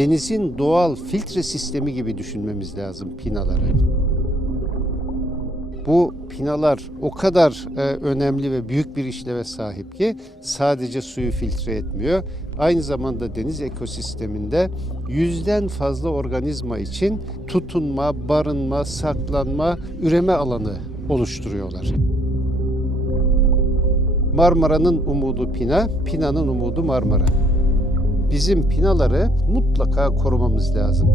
denizin doğal filtre sistemi gibi düşünmemiz lazım pinaları. Bu pinalar o kadar e, önemli ve büyük bir işleve sahip ki sadece suyu filtre etmiyor. Aynı zamanda deniz ekosisteminde yüzden fazla organizma için tutunma, barınma, saklanma, üreme alanı oluşturuyorlar. Marmara'nın umudu Pina, Pina'nın umudu Marmara. Bizim pinaları mutlaka korumamız lazım.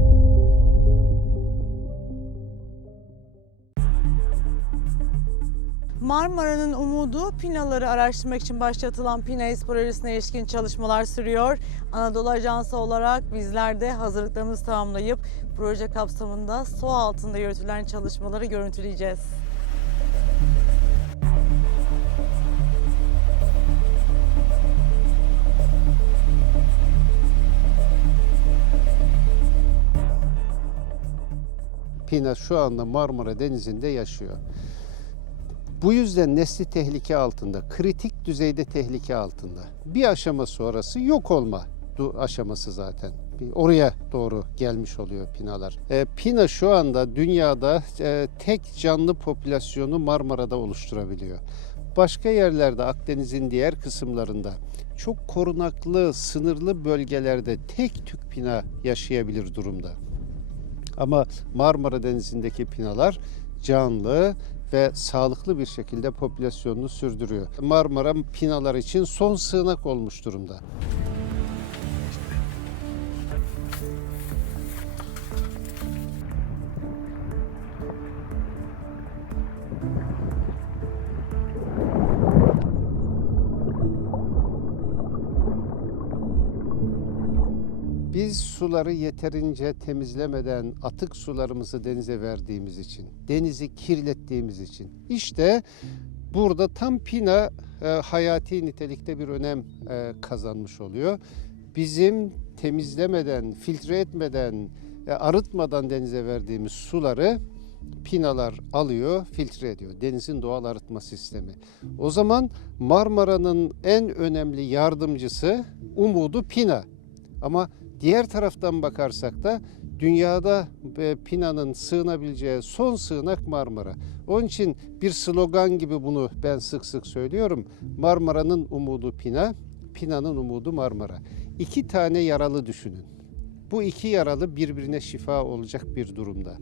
Marmara'nın umudu Pinaları araştırmak için başlatılan Pina projesine ilişkin çalışmalar sürüyor. Anadolu Ajansı olarak bizler de hazırlıklarımızı tamamlayıp proje kapsamında su altında yürütülen çalışmaları görüntüleyeceğiz. Pina şu anda Marmara Denizi'nde yaşıyor. Bu yüzden nesli tehlike altında, kritik düzeyde tehlike altında. Bir aşama sonrası yok olma aşaması zaten. Oraya doğru gelmiş oluyor pinalar. E, pina şu anda dünyada e, tek canlı popülasyonu Marmara'da oluşturabiliyor. Başka yerlerde Akdeniz'in diğer kısımlarında çok korunaklı, sınırlı bölgelerde tek tük pina yaşayabilir durumda. Ama Marmara Denizi'ndeki pinalar canlı ve sağlıklı bir şekilde popülasyonunu sürdürüyor. Marmara pinalar için son sığınak olmuş durumda. Biz suları yeterince temizlemeden atık sularımızı denize verdiğimiz için, denizi kirlettiğimiz için. İşte burada tam Pina e, hayati nitelikte bir önem e, kazanmış oluyor. Bizim temizlemeden, filtre etmeden, e, arıtmadan denize verdiğimiz suları pinalar alıyor, filtre ediyor. Denizin doğal arıtma sistemi. O zaman Marmara'nın en önemli yardımcısı umudu pina. Ama diğer taraftan bakarsak da dünyada e, Pina'nın sığınabileceği son sığınak Marmara. Onun için bir slogan gibi bunu ben sık sık söylüyorum. Marmara'nın umudu Pina, Pina'nın umudu Marmara. İki tane yaralı düşünün. Bu iki yaralı birbirine şifa olacak bir durumda.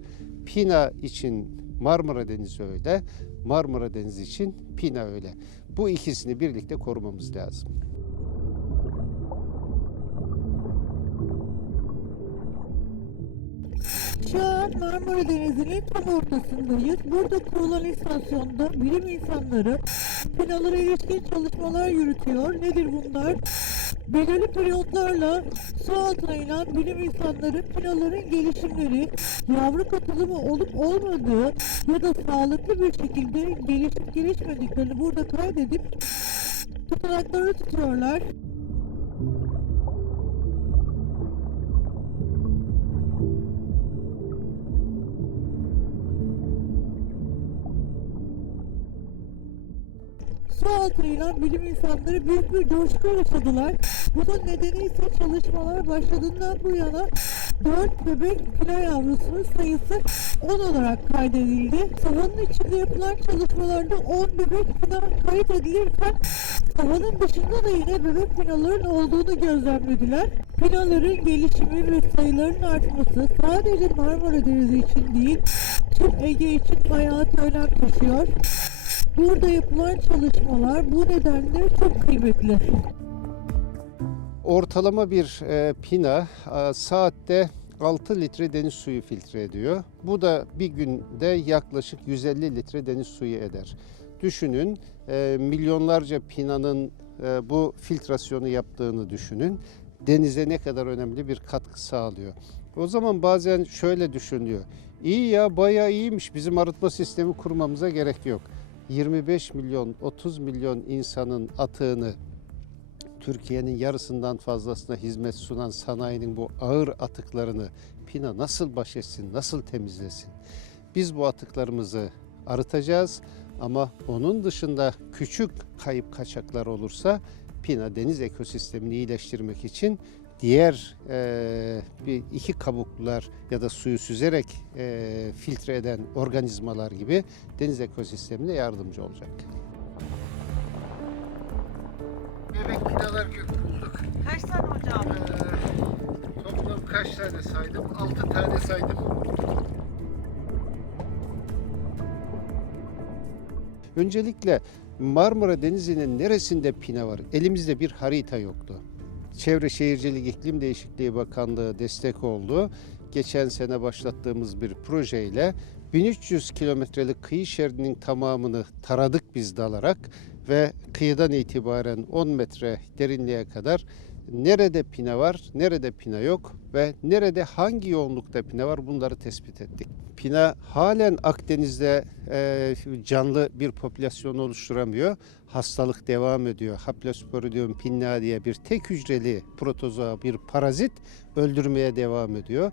Pina için Marmara Denizi öyle, Marmara Denizi için Pina öyle. Bu ikisini birlikte korumamız lazım. Şu an Marmara Denizi'nin tam ortasındayız. Burada kurulan istasyonda bilim insanları pinalara ilişkin çalışmalar yürütüyor. Nedir bunlar? Belirli periyotlarla su altına inen bilim insanları pinaların gelişimleri, yavru katılımı olup olmadığı ya da sağlıklı bir şekilde gelişip gelişmediklerini burada kaydedip tutanakları tutuyorlar. İnen bilim insanları büyük bir coşku yaşadılar. Bunun nedeni ise çalışmalar başladığından bu yana 4 bebek pina yavrusunun sayısı 10 olarak kaydedildi. Sahanın içinde yapılan çalışmalarda 10 bebek pina kayıt edilirken sahanın dışında da yine bebek pinaların olduğunu gözlemlediler. Pinaların gelişimi ve sayılarının artması sadece Marmara Denizi için değil, tüm Ege için hayati önem taşıyor. Burada yapılan çalışmalar bu nedenle çok kıymetli. Ortalama bir e, pina e, saatte 6 litre deniz suyu filtre ediyor. Bu da bir günde yaklaşık 150 litre deniz suyu eder. Düşünün e, milyonlarca pinanın e, bu filtrasyonu yaptığını düşünün. Denize ne kadar önemli bir katkı sağlıyor. O zaman bazen şöyle düşünülüyor. İyi ya bayağı iyiymiş bizim arıtma sistemi kurmamıza gerek yok. 25 milyon 30 milyon insanın atığını Türkiye'nin yarısından fazlasına hizmet sunan sanayinin bu ağır atıklarını Pina nasıl baş etsin, nasıl temizlesin? Biz bu atıklarımızı arıtacağız ama onun dışında küçük kayıp kaçaklar olursa Pina deniz ekosistemini iyileştirmek için diğer e, bir iki kabuklular ya da suyu süzerek e, filtre eden organizmalar gibi deniz ekosistemine yardımcı olacak. Bebek pinalar bulduk. Kaç tane hocam? toplam kaç tane saydım? 6 tane saydım. Öncelikle Marmara Denizi'nin neresinde pina var? Elimizde bir harita yoktu. Çevre Şehircilik İklim Değişikliği Bakanlığı destek oldu. Geçen sene başlattığımız bir projeyle 1300 kilometrelik kıyı şeridinin tamamını taradık biz dalarak ve kıyıdan itibaren 10 metre derinliğe kadar nerede pina var, nerede pina yok ve nerede hangi yoğunlukta pina var bunları tespit ettik. Pina halen Akdeniz'de e, canlı bir popülasyon oluşturamıyor. Hastalık devam ediyor. Haplosporidium pinna diye bir tek hücreli protozoa bir parazit öldürmeye devam ediyor.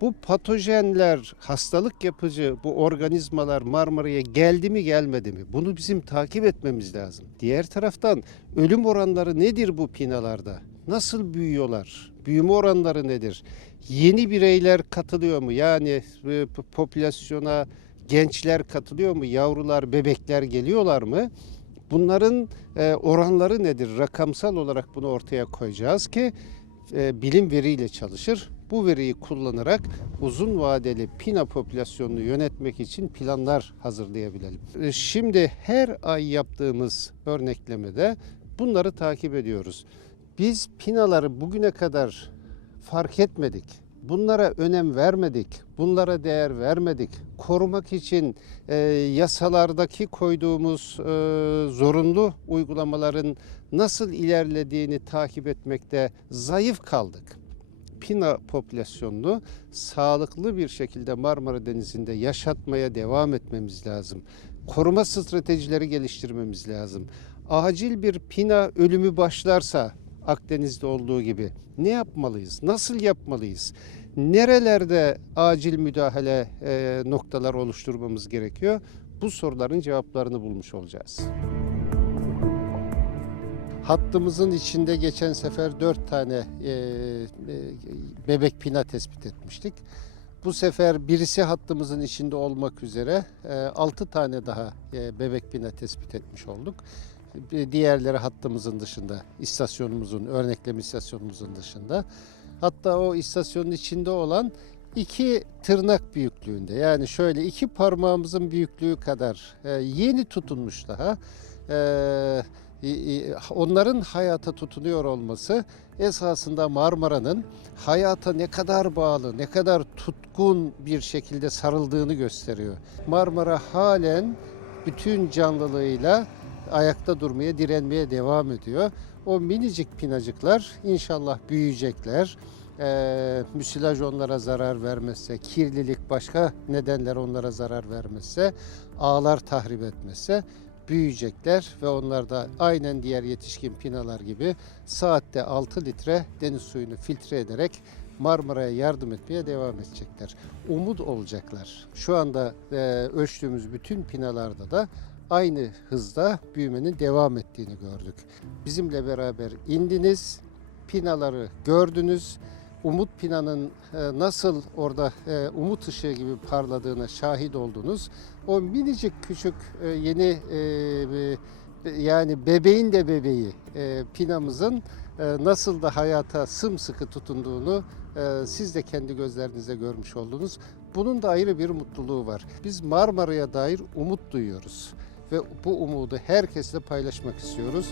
Bu patojenler, hastalık yapıcı bu organizmalar Marmara'ya geldi mi gelmedi mi? Bunu bizim takip etmemiz lazım. Diğer taraftan ölüm oranları nedir bu pinalarda? Nasıl büyüyorlar? Büyüme oranları nedir? Yeni bireyler katılıyor mu? Yani e, popülasyona gençler katılıyor mu? Yavrular, bebekler geliyorlar mı? Bunların e, oranları nedir? Rakamsal olarak bunu ortaya koyacağız ki e, bilim veriyle çalışır. Bu veriyi kullanarak uzun vadeli pina popülasyonunu yönetmek için planlar hazırlayabilelim. Şimdi her ay yaptığımız örneklemede bunları takip ediyoruz. Biz pinaları bugüne kadar fark etmedik. Bunlara önem vermedik. Bunlara değer vermedik. Korumak için e, yasalardaki koyduğumuz e, zorunlu uygulamaların nasıl ilerlediğini takip etmekte zayıf kaldık. Pina popülasyonunu sağlıklı bir şekilde Marmara Denizi'nde yaşatmaya devam etmemiz lazım. Koruma stratejileri geliştirmemiz lazım. Acil bir pina ölümü başlarsa Akdeniz'de olduğu gibi ne yapmalıyız? Nasıl yapmalıyız? Nerelerde acil müdahale e, noktalar oluşturmamız gerekiyor? Bu soruların cevaplarını bulmuş olacağız. Hattımızın içinde geçen sefer dört tane e, e, bebek pina tespit etmiştik. Bu sefer birisi hattımızın içinde olmak üzere e, altı tane daha e, bebek pina tespit etmiş olduk. Diğerleri hattımızın dışında, istasyonumuzun, örnekleme istasyonumuzun dışında. Hatta o istasyonun içinde olan iki tırnak büyüklüğünde yani şöyle iki parmağımızın büyüklüğü kadar e, yeni tutunmuş daha. E, onların hayata tutunuyor olması esasında Marmara'nın hayata ne kadar bağlı, ne kadar tutkun bir şekilde sarıldığını gösteriyor. Marmara halen bütün canlılığıyla ayakta durmaya, direnmeye devam ediyor. O minicik pinacıklar inşallah büyüyecekler. Ee, müsilaj onlara zarar vermezse, kirlilik başka nedenler onlara zarar vermezse, ağlar tahrip etmezse büyüyecekler ve onlar da aynen diğer yetişkin pinalar gibi saatte 6 litre deniz suyunu filtre ederek Marmara'ya yardım etmeye devam edecekler. Umut olacaklar. Şu anda e, ölçtüğümüz bütün pinalarda da aynı hızda büyümenin devam ettiğini gördük. Bizimle beraber indiniz, pinaları gördünüz. Umut Pina'nın e, nasıl orada e, umut ışığı gibi parladığına şahit oldunuz. O minicik küçük e, yeni yani bebeğin de bebeği Pina'mızın nasıl da hayata sımsıkı tutunduğunu siz de kendi gözlerinizle görmüş oldunuz. Bunun da ayrı bir mutluluğu var. Biz Marmara'ya dair umut duyuyoruz ve bu umudu herkesle paylaşmak istiyoruz.